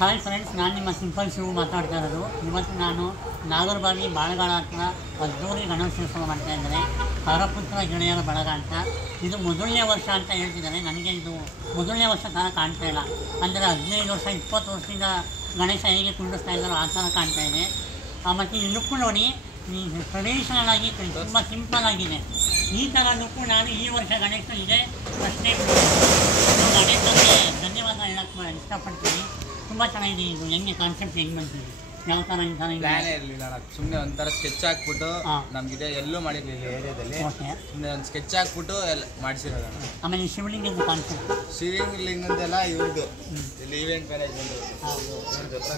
Hi friends, ನಾನು ನಿಮ್ಮ simple Shivu ಮಾತಾಡ್ತಾ ಇರೋದು. ಇವತ್ತು ನಾನು ನಾಗರಬಾವಿ ಬಾಳಗಾಳ ಹತ್ರ ಅದ್ದೂರಿ ಗಣೇಶೋತ್ಸವ ಮಾಡ್ತಾ ಇದ್ದಾರೆ. ಹರಪುತ್ರ ಗೆಳೆಯರ ಬಳಗ ಅಂತ. ಇದು ಮೊದಲನೇ ವರ್ಷ ಅಂತ ಹೇಳ್ತಿದ್ದಾರೆ. ನನಗೆ ಇದು ಮೊದಲನೇ ವರ್ಷ ಥರ ಕಾಣ್ತಾ ಇಲ್ಲ. ಅಂದರೆ 15 ವರ್ಷ 20 ವರ್ಷದಿಂದ ಗಣೇಶ ಹೇಗೆ ಕುಂಡಿಸ್ತಾ ಇದ್ದಾರೋ ಆ ಥರ ಕಾಣ್ತಾ ಇದೆ. ಮತ್ತು ಈ ಲುಕ್ಕು ನೋಡಿ, ಈ ಟ್ರೆಡಿಷನಲ್ ಆಗಿ ತುಂಬ ಸಿಂಪಲ್ ಆಗಿದೆ. ಈ ಥರ ಲುಕ್ಕು ನಾನು ಈ ವರ್ಷ ಗಣೇಶ ಇದೆ ಅಷ್ಟೇ. ಗಣೇಶನಿಗೆ ಧನ್ಯವಾದ ಹೇಳಕ್ಕೆ ಇಷ್ಟಪಡ್ತೀನಿ. ತುಂಬ ಚೆನ್ನಾಗಿದೆ. ಇದು ಹೆಂಗೆ ಕಾನ್ಸೆಪ್ಟ್ ಹೆಂಗೆ ಬಂತಿದೆ, ಯಾವ ಥರ ಈ ಥರ ಪ್ಲಾನೇ ಇರಲಿಲ್ಲ. ಸುಮ್ಮನೆ ಒಂಥರ ಸ್ಕೆಚ್ ಹಾಕ್ಬಿಟ್ಟು ನಮಗಿದೆ ಎಲ್ಲೂ ಮಾಡಿರಲಿಲ್ಲ ಏರಿಯಾದಲ್ಲಿ. ಸುಮ್ಮನೆ ಒಂದು ಸ್ಕೆಚ್ ಹಾಕ್ಬಿಟ್ಟು ಎಲ್ಲ ಮಾಡಿಸಿರೋದು. ಆಮೇಲೆ ಶಿವಲಿಂಗದ ಕಾನ್ಸೆಪ್ಟ್, ಶಿವಲಿಂಗದೆಲ್ಲ ಇವ್ರದ್ದು ಇಲ್ಲಿ ಈವೆಂಟ್ ಮ್ಯಾನೇಜ್ಮೆಂಟ್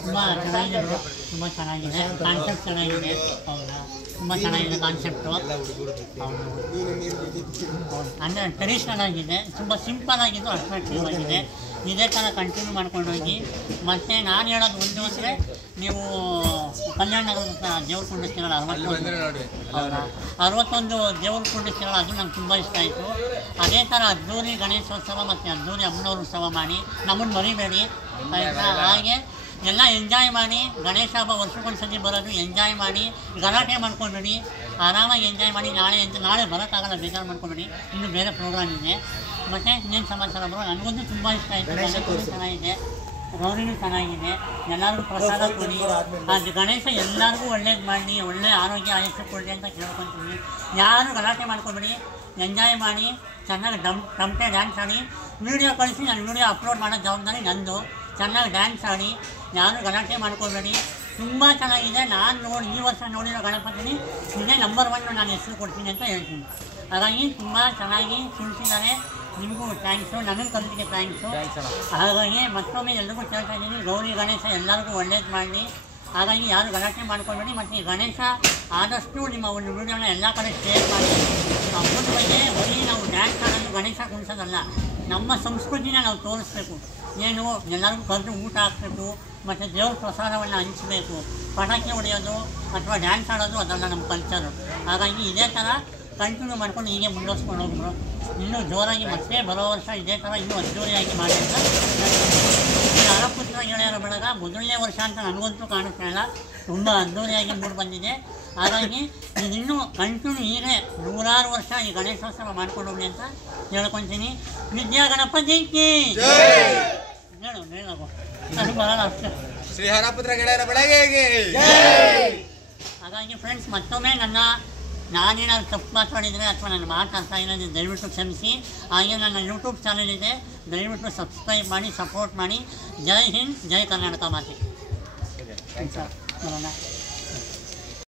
ತುಂಬ ಚೆನ್ನಾಗಿದೆ. ತುಂಬ ಚೆನ್ನಾಗಿದೆ ಕಾನ್ಸೆಪ್ಟ್, ಚೆನ್ನಾಗಿದೆ. ಹೌದಾ, ತುಂಬ ಚೆನ್ನಾಗಿದೆ ಕಾನ್ಸೆಪ್ಟು. ಹೌದು, ಅಂದರೆ ಟ್ರೆಡಿಷ್ನಲ್ ಆಗಿದೆ, ತುಂಬ ಸಿಂಪಲ್ ಆಗಿದ್ದು ಅಟ್ರಾಕ್ಟಿವ್ ಆಗಿದೆ. ಇದೇ ಥರ ಕಂಟಿನ್ಯೂ ಮಾಡ್ಕೊಂಡು ಹೋಗಿ. ಮತ್ತು ನಾನು ಹೇಳೋದು ಒಂದು ಅಂದರೆ, ನೀವು ಕಲ್ಯಾಣ ನಗರದ ದೇವ್ರು ಕುಂಡಿಸ್ತೀರಲ್ಲ, 61 ದೇವ್ರು ಕುಂಡಿಸ್ತೀರಲ್ಲ, ಅದು ನಂಗೆ ತುಂಬ ಇಷ್ಟ ಆಯಿತು. ಅದೇ ಥರ ಅದ್ದೂರಿ ಗಣೇಶೋತ್ಸವ ಮತ್ತು ಅದ್ದೂರಿ ಅಮ್ಮನವ್ರ ಉತ್ಸವ ಮಾಡಿ ನಮ್ಮನ್ನು ಮರಿಬೇಡಿ ಆಯಿತಾ. ಹಾಗೆ ಎಲ್ಲ ಎಂಜಾಯ್ ಮಾಡಿ. ಗಣೇಶ ಹಬ್ಬ ವರ್ಷಕ್ಕೊಂದ್ಸತಿ ಬರೋದು, ಎಂಜಾಯ್ ಮಾಡಿ, ಗಲಾಟೆ ಮಾಡ್ಕೊಂಡ್ಬಿಡಿ, ಆರಾಮಾಗಿ ಎಂಜಾಯ್ ಮಾಡಿ. ನಾಳೆ ಬರೋಕ್ಕಾಗಲ್ಲ, ಬೇಜಾರು ಮಾಡ್ಕೊಂಡ್ಬಿಡಿ, ಇನ್ನು ಬೇರೆ ಪ್ರೋಗ್ರಾಮ್ ಇದೆ. ಮತ್ತು ಇನ್ನೇನು ಸಮಾಚಾರ ಬರೋ, ನನಗಂತೂ ತುಂಬ ಇಷ್ಟ ಆಯಿತು. ಗಣೇಶನೂ ಚೆನ್ನಾಗಿದೆ, ಗೌರಿನೂ ಚೆನ್ನಾಗಿದೆ. ಎಲ್ಲರಿಗೂ ಪ್ರಸಾದ ಕೊಡಿ. ಅದು ಗಣೇಶ ಎಲ್ಲರಿಗೂ ಒಳ್ಳೇದು ಮಾಡಿ, ಒಳ್ಳೆ ಆರೋಗ್ಯ ಆಯುಷ್ಯ ಕೊಡಿ ಅಂತ ಕೇಳ್ಕೊತೀನಿ. ಯಾರು ಗಲಾಟೆ ಮಾಡ್ಕೊಬೇಡಿ, ಎಂಜಾಯ್ ಮಾಡಿ, ಚೆನ್ನಾಗಿ ಟಮಟೆ ಡ್ಯಾನ್ಸ್ ಆಡಿ. ವೀಡಿಯೋ ಕಳಿಸಿ, ನಾನು ವೀಡಿಯೋ ಅಪ್ಲೋಡ್ ಮಾಡೋ ಜವಾಬ್ದಾರಿ ನಂದು. ಚೆನ್ನಾಗಿ ಡ್ಯಾನ್ಸ್ ಆಡಿ, ಯಾರು ಗಲಾಟೆ ಮಾಡ್ಕೊಬೇಡಿ. ತುಂಬ ಚೆನ್ನಾಗಿದೆ. ನಾನು ನೋಡಿ ಈ ವರ್ಷ ನೋಡಿರೋ ಗಣಪತಿನಿ ಇದೇ ನಂಬರ್ 1 ನಾನು ಹೆಸರು ಕೊಡ್ತೀನಿ ಅಂತ ಹೇಳ್ತೀನಿ. ಹಾಗಾಗಿ ತುಂಬ ಚೆನ್ನಾಗಿ ತಿಳಿಸಿದ್ದಾರೆ. ನಿಮಗೂ ಥ್ಯಾಂಕ್ಸು, ನನಗೆ ಕಲಿತಿಗೆ ಥ್ಯಾಂಕ್ಸು. ಹಾಗಾಗಿ ಮತ್ತೊಮ್ಮೆ ಎಲ್ರಿಗೂ ಕೇಳ್ತಾ ಇದ್ದೀನಿ, ಗೌರಿ ಗಣೇಶ ಎಲ್ಲರಿಗೂ ಒಳ್ಳೇದು ಮಾಡಲಿ. ಹಾಗಾಗಿ ಯಾರು ಗಲಾಟೆ ಮಾಡ್ಕೊಬೇಡಿ. ಮತ್ತು ಈ ಗಣೇಶ ಆದಷ್ಟು ನಿಮ್ಮ ಒಂದು ವೀಡಿಯೋನ ಎಲ್ಲ ಕಡೆ ಶೇರ್ ಮಾಡಿ. ಹಬ್ಬದ ಬಗ್ಗೆ ಬರೀ ನಾವು ಡ್ಯಾನ್ಸ್ ಆಡೋದು, ಗಣೇಶ ಕುಣಿಸೋದಲ್ಲ, ನಮ್ಮ ಸಂಸ್ಕೃತಿನ ನಾವು ತೋರಿಸ್ಬೇಕು. ಏನು ಎಲ್ಲರಿಗೂ ಕರೆದು ಊಟ ಹಾಕಬೇಕು, ಮತ್ತು ದೇವ್ರ ಪ್ರಸಾದವನ್ನು ಹಂಚಬೇಕು. ಪಟಾಕಿ ಹೊಡೆಯೋದು ಅಥವಾ ಡ್ಯಾನ್ಸ್ ಆಡೋದು ಅದೆಲ್ಲ ನಮ್ಮ ಕಲ್ಚರು. ಹಾಗಾಗಿ ಇದೇ ಥರ ಕಂಟಿನ್ಯೂ ಮಾಡ್ಕೊಂಡು ಹೀಗೆ ಮುಂದುವರ್ಸ್ಕೊಂಡು ಹೋಗ್ಬಿಡು. ಇನ್ನೂ ಜೋರಾಗಿ ಮತ್ತೆ ಬರೋ ವರ್ಷ ಇದೇ ಥರ ಇನ್ನೂ ಅದ್ದೂರಿಯಾಗಿ ಮಾಡಿ ಅಂತ. ಈ ಹರಪುತ್ರ ಗೆಳೆಯರ ಬಳಗ ಮೊದಲನೇ ವರ್ಷ ಅಂತ ನನಗಂತೂ ಕಾಣಿಸ್ತಾ ಇಲ್ಲ. ತುಂಬ ಅದ್ದೂರಿಯಾಗಿ ಮೂಡಿ ಬಂದಿದೆ. ಹಾಗಾಗಿ ಇನ್ನೂ ಕಂಟಿನ್ಯೂ ಹೀಗೆ 100 ವರ್ಷ ಈ ಗಣೇಶೋತ್ಸವ ಮಾಡ್ಕೊಂಡು ಹೋಗಿ ಅಂತ ಹೇಳ್ಕೊತೀನಿ. ವಿದ್ಯಾ ಗಣಪತಿಗೆ ಹೇಳು ನನಗೆ ಬರಲ್ಲ ಅಷ್ಟೇ. ಶ್ರೀ ಹರಪುತ್ರ ಗೆಳೆಯರ ಬಳಗಕ್ಕೆ. ಹಾಗಾಗಿ ಫ್ರೆಂಡ್ಸ್, ಮತ್ತೊಮ್ಮೆ ನಾನೇನಾದ್ರು ತಪ್ಪು ಮಾತಾಡಿದರೆ ಅಥವಾ ನನ್ನ ಮಾತಾಡ್ತಾ ಇರೋದು ದಯವಿಟ್ಟು ಕ್ಷಮಿಸಿ. ಹಾಗೆ ನನ್ನ ಯೂಟ್ಯೂಬ್ ಚಾನಲ್ ಇದೆ, ದಯವಿಟ್ಟು ಸಬ್ಸ್ಕ್ರೈಬ್ ಮಾಡಿ, ಸಪೋರ್ಟ್ ಮಾಡಿ. ಜೈ ಹಿಂದ್, ಜೈ ಕರ್ನಾಟಕ ಮಾತೆ.